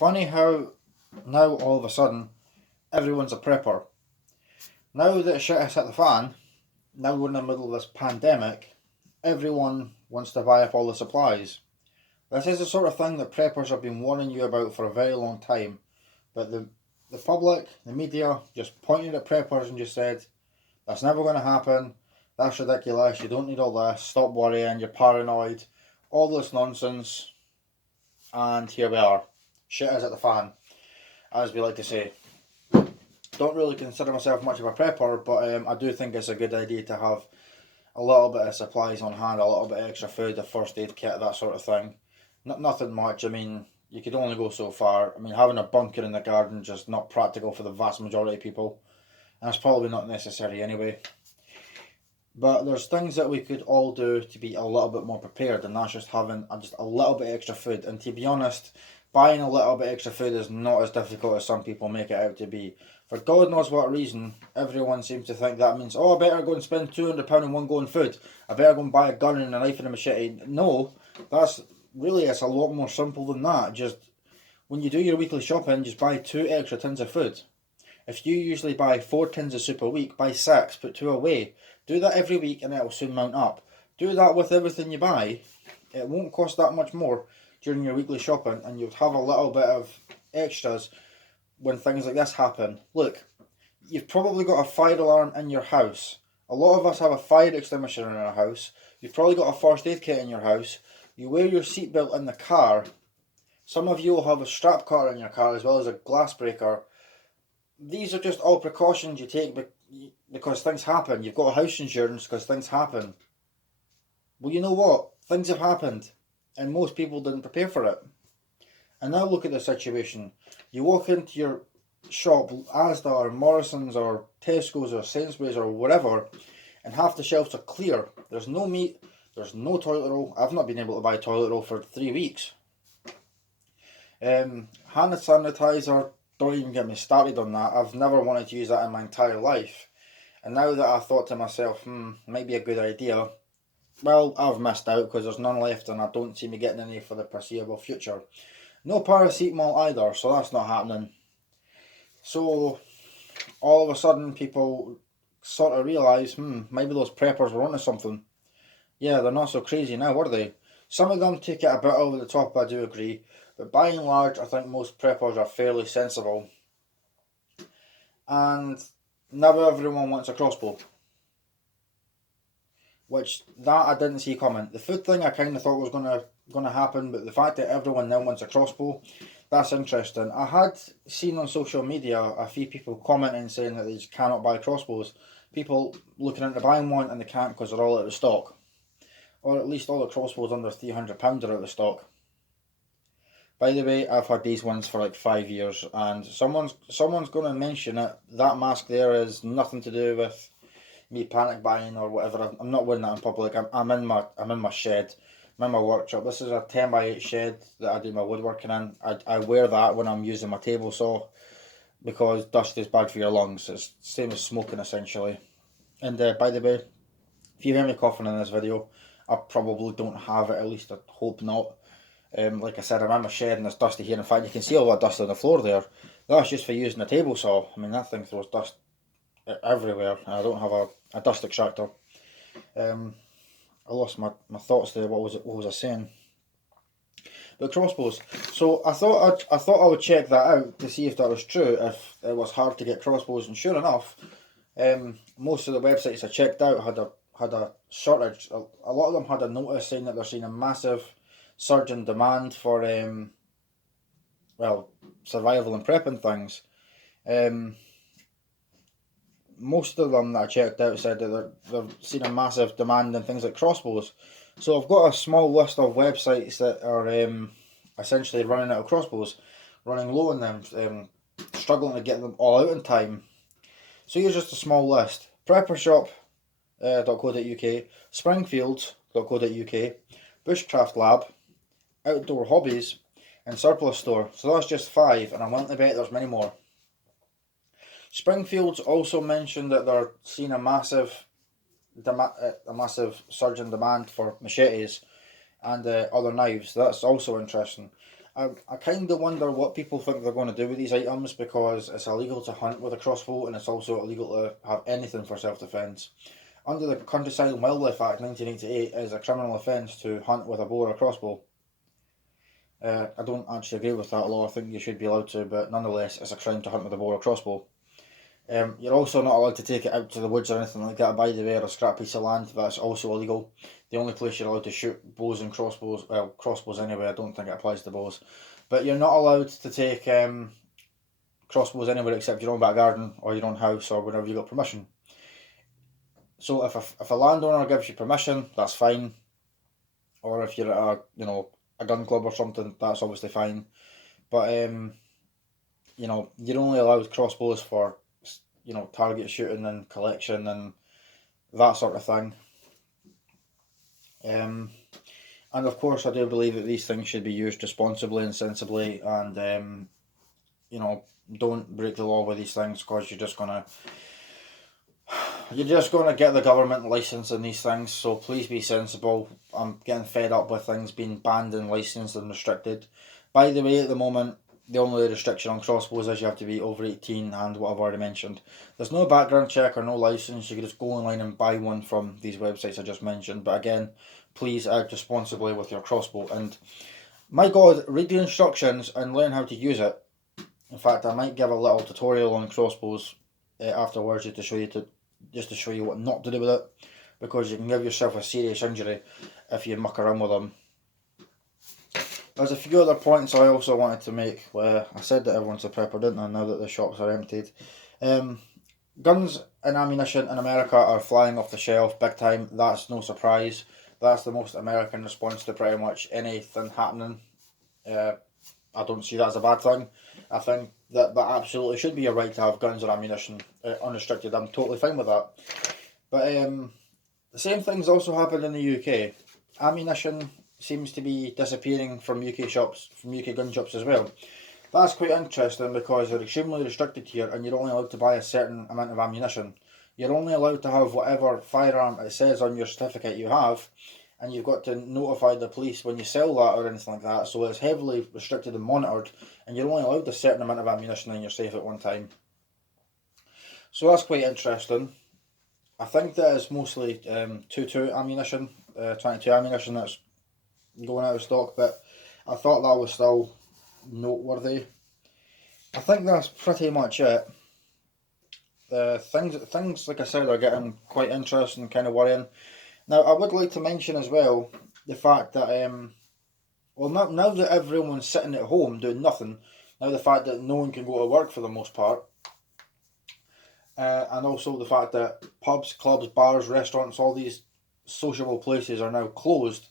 Funny how now all of a sudden everyone's a prepper. Now that shit has hit the fan, now we're in the middle of this pandemic, everyone wants to buy up all the supplies. This is the sort of thing that preppers have been warning you about for a very long time, but the public, the media, just pointed at preppers and just said, that's never going to happen, that's ridiculous, you don't need all this, stop worrying, you're paranoid, all this nonsense, and here we are. Shit is at the fan, as we like to say. Don't really consider myself much of a prepper, but I do think it's a good idea to have a little bit of supplies on hand, a little bit of extra food, a first aid kit, that sort of thing. Nothing much. I mean, you could only go so far. I mean, having a bunker in the garden just not practical for the vast majority of people, and it's probably not necessary anyway. But there's things that we could all do to be a little bit more prepared, and that's just having just a little bit extra food. And to be honest, buying a little bit extra food is not as difficult as some people make it out to be. For God knows what reason, everyone seems to think that means, oh, I better go and spend £200 in one go on food. I better go and buy a gun and a knife and a machete. No, that's really, it's a lot more simple than that. Just when you do your weekly shopping, just buy 2 extra tins of food. If you usually buy 4 tins of soup a week, buy 6, put 2 away. Do that every week and it'll soon mount up. Do that with everything you buy. It won't cost that much more during your weekly shopping, and you'll have a little bit of extras when things like this happen. Look, you've probably got a fire alarm in your house. A lot of us have a fire extinguisher in our house. You've probably got a first aid kit in your house. You wear your seatbelt in the car. Some of you will have a strap cutter in your car as well as a glass breaker. These are just all precautions you take because things happen. You've got a house insurance because things happen. Well, you know what? Things have happened, and most people didn't prepare for it. And now look at the situation. You walk into your shop, Asda or Morrison's or Tesco's or Sainsbury's or whatever, and half the shelves are clear. There's no meat, there's no toilet roll. I've not been able to buy toilet roll for 3 weeks. Hand sanitizer, don't even get me started on that. I've never wanted to use that in my entire life. And now that I thought to myself, might be a good idea, well, I've missed out because there's none left and I don't see me getting any for the foreseeable future. No paracetamol either, so that's not happening. So all of a sudden people sort of realise, maybe those preppers were onto something. Yeah, they're not so crazy now, are they? Some of them take it a bit over the top, I do agree, but by and large I think most preppers are fairly sensible. And now everyone wants a crossbow. Which, that I didn't see coming. The food thing I kind of thought was gonna happen, but the fact that everyone now wants a crossbow, that's interesting. I had seen on social media a few people commenting saying that they just cannot buy crossbows. People looking into buying one and they can't because they're all out of stock. Or at least all the crossbows under £300 are out of stock. By the way, I've had these ones for like 5 years, and someone's going to mention it. That mask there is nothing to do with me panic buying or whatever. I'm not wearing that in public. I'm in my shed. I'm in my workshop. This is a 10x8 shed that I do my woodworking in. I wear that when I'm using my table saw because dust is bad for your lungs. It's the same as smoking essentially. And by the way, if you hear me coughing in this video, I probably don't have it. At least I hope not. Like I said, I'm in my shed and it's dusty here. In fact, you can see all that dust on the floor there. That's just for using a table saw. I mean, that thing throws dust everywhere. I don't have a dust extractor. I lost my thoughts there. What was I saying? But crossbows. So I thought I would check that out to see if that was true. If it was hard to get crossbows, and sure enough, most of the websites I checked out had a shortage. A lot of them had a notice saying that they're seeing a massive surge in demand for survival and prepping things. Most of them that I checked out said that they've seen a massive demand in things like crossbows. So I've got a small list of websites that are essentially running out of crossbows, running low on them, struggling to get them all out in time. So here's just a small list: preppershop.co.uk, springfields.co.uk, bushcraft lab, outdoor hobbies, and surplus store. So that's just 5, and I'm willing to bet there's many more. Springfield's also mentioned that they're seeing a massive surge in demand for machetes and other knives. That's also interesting. I kind of wonder what people think they're going to do with these items, because it's illegal to hunt with a crossbow and it's also illegal to have anything for self-defence. Under the Countryside and Wildlife Act 1988, it is a criminal offence to hunt with a bow or a crossbow. I don't actually agree with that law. I think you should be allowed to, but nonetheless, it's a crime to hunt with a bow or a crossbow. You're also not allowed to take it out to the woods or anything like that. By the way, or a scrap piece of land, that's also illegal. The only place you're allowed to shoot bows and crossbows, well, crossbows anyway, I don't think it applies to bows, but you're not allowed to take crossbows anywhere except your own back garden or your own house or whenever you got permission. So if a landowner gives you permission, that's fine. Or if you're at a gun club or something, that's obviously fine. But you're only allowed crossbows for target shooting and collection and that sort of thing. And of course, I do believe that these things should be used responsibly and sensibly, and don't break the law with these things, because you're just gonna get the government licensing these things. So please be sensible. I'm getting fed up with things being banned and licensed and restricted. By the way, at the moment, the only restriction on crossbows is you have to be over 18 and what I've already mentioned. There's no background check or no license. You can just go online and buy one from these websites I just mentioned. But again, please act responsibly with your crossbow. And my God, read the instructions and learn how to use it. In fact, I might give a little tutorial on crossbows afterwards just to show you what not to do with it, because you can give yourself a serious injury if you muck around with them. There's a few other points I also wanted to make. Where I said that everyone's a prepper, didn't I, now that the shops are emptied. Guns and ammunition in America are flying off the shelf big time. That's no surprise. That's the most American response to pretty much anything happening. I don't see that as a bad thing. I think that absolutely should be a right to have guns or ammunition unrestricted. I'm totally fine with that. But the same thing's also happened in the UK. Ammunition seems to be disappearing from UK gun shops as well. That's quite interesting, because they're extremely restricted here and you're only allowed to buy a certain amount of ammunition. You're only allowed to have whatever firearm it says on your certificate you have, and you've got to notify the police when you sell that or anything like that. So it's heavily restricted and monitored, and you're only allowed a certain amount of ammunition in your safe at one time. So that's quite interesting. I think that is mostly 22 ammunition, 22 ammunition that's going out of stock, but I thought that was still noteworthy. I think that's pretty much it. Things like I said are getting quite interesting and kind of worrying. Now I would like to mention as well the fact that now that everyone's sitting at home doing nothing, now the fact that no one can go to work for the most part, and also the fact that pubs, clubs, bars, restaurants, all these sociable places are now closed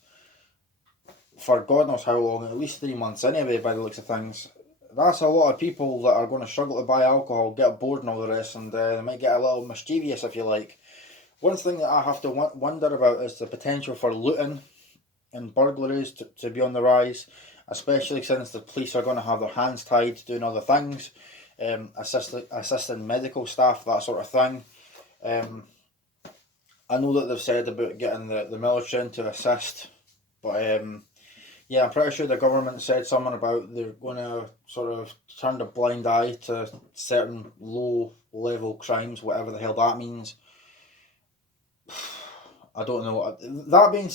for God knows how long, at least 3 months anyway, by the looks of things. That's a lot of people that are going to struggle to buy alcohol, get bored and all the rest, and they might get a little mischievous, if you like. One thing that I have to wonder about is the potential for looting and burglaries to be on the rise, especially since the police are going to have their hands tied doing other things, assisting medical staff, that sort of thing. I know that they've said about getting the military in to assist, but yeah, I'm pretty sure the government said something about they're going to sort of turn a blind eye to certain low-level crimes, whatever the hell that means. I don't know. That being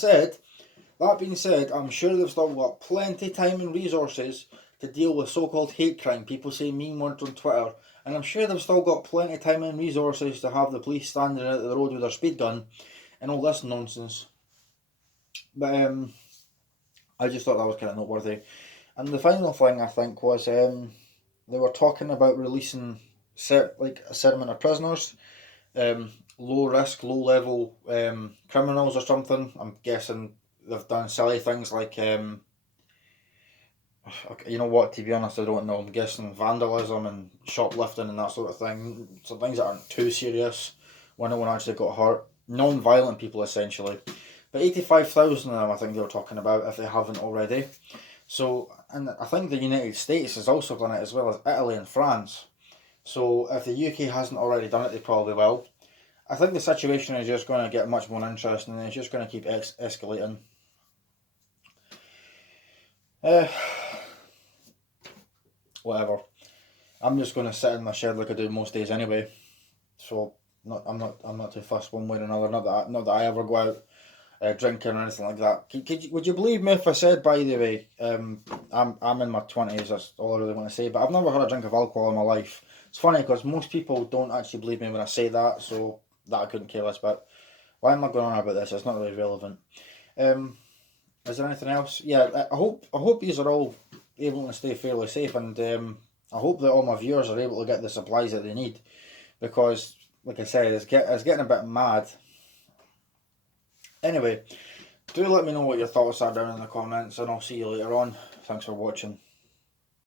said, I'm sure they've still got plenty of time and resources to deal with so-called hate crime. People say mean words on Twitter, and I'm sure they've still got plenty of time and resources to have the police standing out the road with their speed gun and all this nonsense. But I just thought that was kind of noteworthy. And the final thing I think was they were talking about releasing a certain amount of prisoners, low risk, low level criminals or something. I'm guessing they've done silly things like you know what, to be honest I don't know. I'm guessing vandalism and shoplifting and that sort of thing. Some things that aren't too serious when no one actually got hurt. Non-violent people essentially. But 85,000 of them I think they were talking about, if they haven't already. So, and I think the United States has also done it, as well as Italy and France. So if the UK hasn't already done it, they probably will. I think the situation is just going to get much more interesting, and it's just going to keep escalating. whatever. I'm just going to sit in my shed like I do most days anyway. So I'm not too fussed one way or another. Not that I ever go out drinking or anything like that. Would you believe me if I said, by the way, I'm in my 20s, that's all I really want to say, but I've never had a drink of alcohol in my life. It's funny because most people don't actually believe me when I say that, so that I couldn't care less about. Why am I going on about this? It's not really relevant. Is there anything else? Yeah, I hope you are all able to stay fairly safe, and I hope that all my viewers are able to get the supplies that they need, because, like I said, it's getting a bit mad. Anyway, do let me know what your thoughts are down in the comments, and I'll see you later on. Thanks for watching.